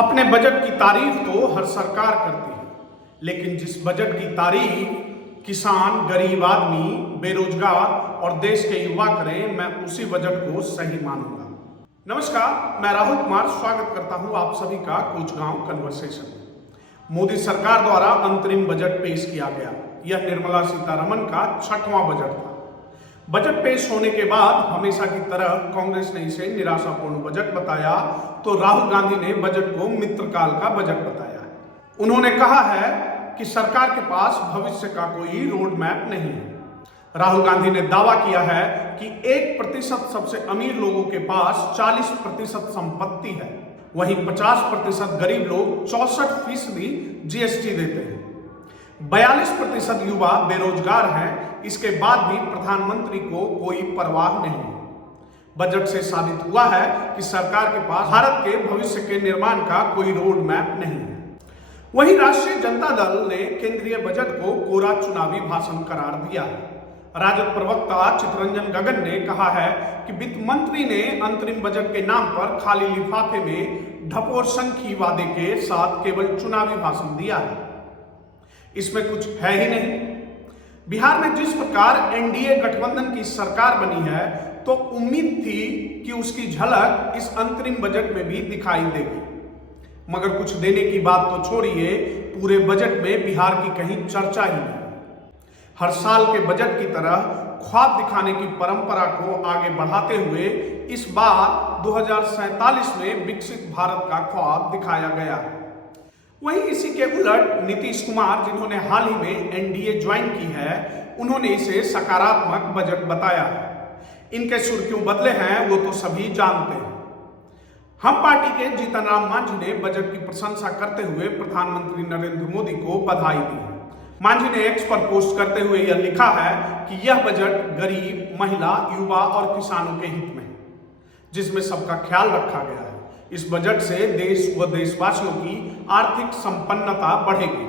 अपने बजट की तारीफ तो हर सरकार करती है, लेकिन जिस बजट की तारीफ किसान, गरीब आदमी, बेरोजगार और देश के युवा करें, मैं उसी बजट को सही मानूंगा। नमस्कार, मैं राहुल कुमार स्वागत करता हूं आप सभी का कुचगांव कन्वर्सेशन में। मोदी सरकार द्वारा अंतरिम बजट पेश किया गया। यह निर्मला सीतारमण का 6वां बजट था। बजट पेश होने के बाद हमेशा की तरह कांग्रेस ने इसे निराशापूर्ण बजट बताया, तो राहुल गांधी ने बजट को मित्रकाल का बजट बताया। उन्होंने कहा है कि सरकार के पास भविष्य का कोई रोड मैप नहीं है। राहुल गांधी ने दावा किया है कि 1% सबसे अमीर लोगों के पास 40% संपत्ति है, वहीं 50% गरीब लोग 64% जीएसटी देते हैं। 42% युवा बेरोजगार हैं। इसके बाद भी प्रधानमंत्री को कोई परवाह नहीं। बजट से साबित हुआ है कि सरकार के पास भारत के भविष्य के निर्माण का कोई रोड मैप नहीं है। वहीं राष्ट्रीय जनता दल ने केंद्रीय बजट को कोरा चुनावी भाषण करार दिया है। राजद प्रवक्ता चितरंजन गगन ने कहा है कि वित्त मंत्री ने अंतरिम बजट के नाम पर खाली लिफाफे में ढपोरसंखी वादे के साथ केवल चुनावी भाषण दिया है। इसमें कुछ है ही नहीं। बिहार में जिस प्रकार एनडीए गठबंधन की सरकार बनी है, तो उम्मीद थी कि उसकी झलक इस अंतरिम बजट में भी दिखाई देगी, मगर कुछ देने की बात तो छोड़िए, पूरे बजट में बिहार की कहीं चर्चा ही नहीं। हर साल के बजट की तरह ख्वाब दिखाने की परंपरा को आगे बढ़ाते हुए इस बार 2047 में विकसित भारत का ख्वाब दिखाया गया है। वहीं इसी के उलट नीतीश कुमार, जिन्होंने हाल ही में एनडीए ज्वाइन की है, उन्होंने इसे सकारात्मक बजट बताया है। इनके सुर क्यों बदले हैं वो तो सभी जानते हैं। हम पार्टी के जीतन राम मांझी ने बजट की प्रशंसा करते हुए प्रधानमंत्री नरेंद्र मोदी को बधाई दी है। मांझी ने एक्स पर पोस्ट करते हुए यह लिखा है कि यह बजट गरीब, महिला, युवा और किसानों के हित में है, जिसमें सबका ख्याल रखा गया है। इस बजट से देश व देशवासियों की आर्थिक संपन्नता बढ़ेगी।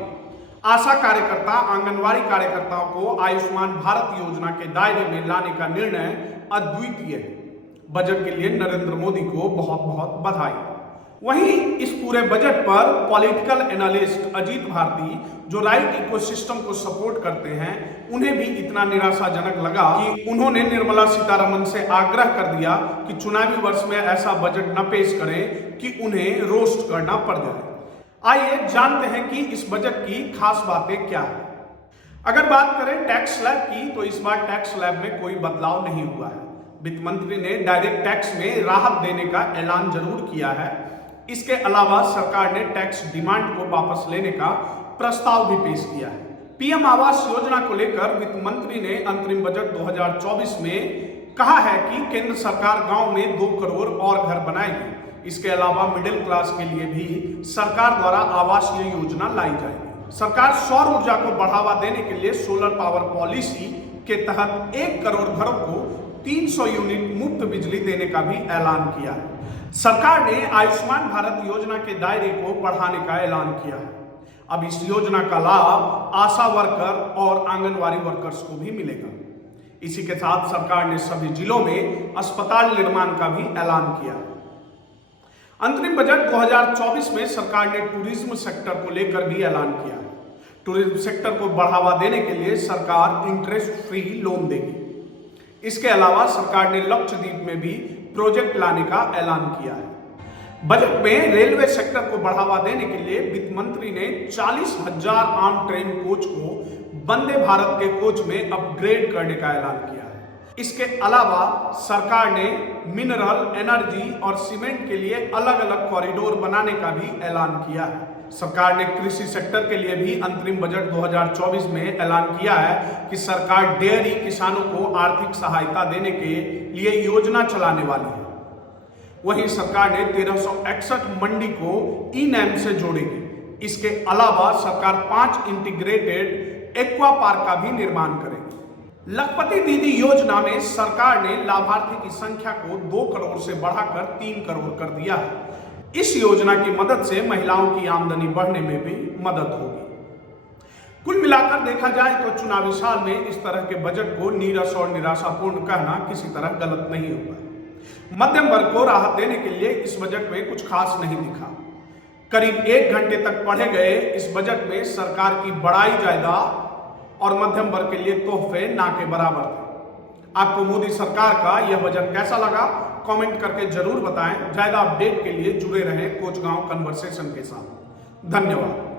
आशा कार्यकर्ता, आंगनवाड़ी कार्यकर्ताओं को आयुष्मान भारत योजना के दायरे में लाने का निर्णय अद्वितीय है। बजट के लिए नरेंद्र मोदी को बहुत बहुत बधाई। वहीं इस पूरे बजट पर पॉलिटिकल एनालिस्ट अजीत भारती, जो राइट इकोसिस्टम को सपोर्ट करते हैं, उन्हें भी इतना निराशाजनक लगा कि उन्होंने निर्मला सीतारमण से आग्रह कर दिया कि चुनावी वर्ष में ऐसा बजट न पेश करें कि उन्हें रोस्ट करना पड़ जाए। आइए जानते हैं कि इस बजट की खास बातें क्या है। अगर बात करें टैक्स स्लैब की, तो इस बार टैक्स स्लैब में कोई बदलाव नहीं हुआ है। वित्त मंत्री ने डायरेक्ट टैक्स में राहत देने का ऐलान जरूर किया है। इसके अलावा सरकार ने टैक्स डिमांड को वापस लेने का प्रस्ताव भी पेश किया है। पीएम आवास योजना को लेकर वित्त मंत्री ने अंतरिम बजट 2024 में कहा है कि केंद्र सरकार गांव में 2 करोड़ और घर बनाएगी। इसके अलावा मिडिल क्लास के लिए भी सरकार द्वारा आवासीय योजना लाई जाएगी। सरकार सौर ऊर्जा को बढ़ावा देने के लिए सोलर पावर पॉलिसी के तहत 1 करोड़ घरों को 300 यूनिट मुफ्त बिजली देने का भी ऐलान किया है। सरकार ने आयुष्मान भारत योजना के दायरे को बढ़ाने का ऐलान किया है। अब इस योजना का लाभ आशा वर्कर और आंगनवाड़ी वर्कर्स को भी मिलेगा। इसी के साथ सरकार ने सभी जिलों में अस्पताल निर्माण का भी ऐलान किया है। अंतरिम बजट 2024 में सरकार ने टूरिज्म सेक्टर को लेकर भी ऐलान किया है। टूरिज्म सेक्टर को बढ़ावा देने के लिए सरकार इंटरेस्ट फ्री लोन देगी। इसके अलावा सरकार ने लक्षद्वीप में भी प्रोजेक्ट लाने का ऐलान किया है। बजट में रेलवे सेक्टर को बढ़ावा देने के लिए वित्त मंत्री ने 40,000 आम ट्रेन कोच को वंदे भारत के कोच में अपग्रेड करने का ऐलान किया है। इसके अलावा सरकार ने मिनरल, एनर्जी और सीमेंट के लिए अलग अलग कॉरिडोर बनाने का भी ऐलान किया है। सरकार ने कृषि सेक्टर के लिए भी अंतरिम बजट 2024 में ऐलान किया है कि सरकार डेयरी किसानों को आर्थिक सहायता देने के लिए योजना चलाने वाली है। वहीं सरकार ने 1361 मंडी को ई-नैम से जोड़ेगी। इसके अलावा सरकार 5 इंटीग्रेटेड एक्वा पार्क का भी निर्माण करेगी। लखपति दीदी योजना में सरकार ने लाभार्थी की संख्या को 2 करोड़ से बढ़ाकर 3 करोड़ कर दिया है। इस योजना की मदद से महिलाओं की आमदनी बढ़ने में भी मदद होगी। कुल मिलाकर देखा जाए तो चुनावी साल में इस तरह के बजट को नीरस और निराशापूर्ण कहना किसी तरह गलत नहीं होगा। मध्यम वर्ग को राहत देने के लिए इस बजट में कुछ खास नहीं दिखा। करीब 1 घंटे तक पढ़े गए इस बजट में सरकार की बढ़ाई जायदाद और मध्यम वर्ग के लिए तोहफे ना के बराबर थे। आपको मोदी सरकार का यह बजट कैसा लगा, कमेंट करके जरूर बताएं। ज्यादा अपडेट के लिए जुड़े रहें कोचगांव कन्वर्सेशन के साथ। धन्यवाद।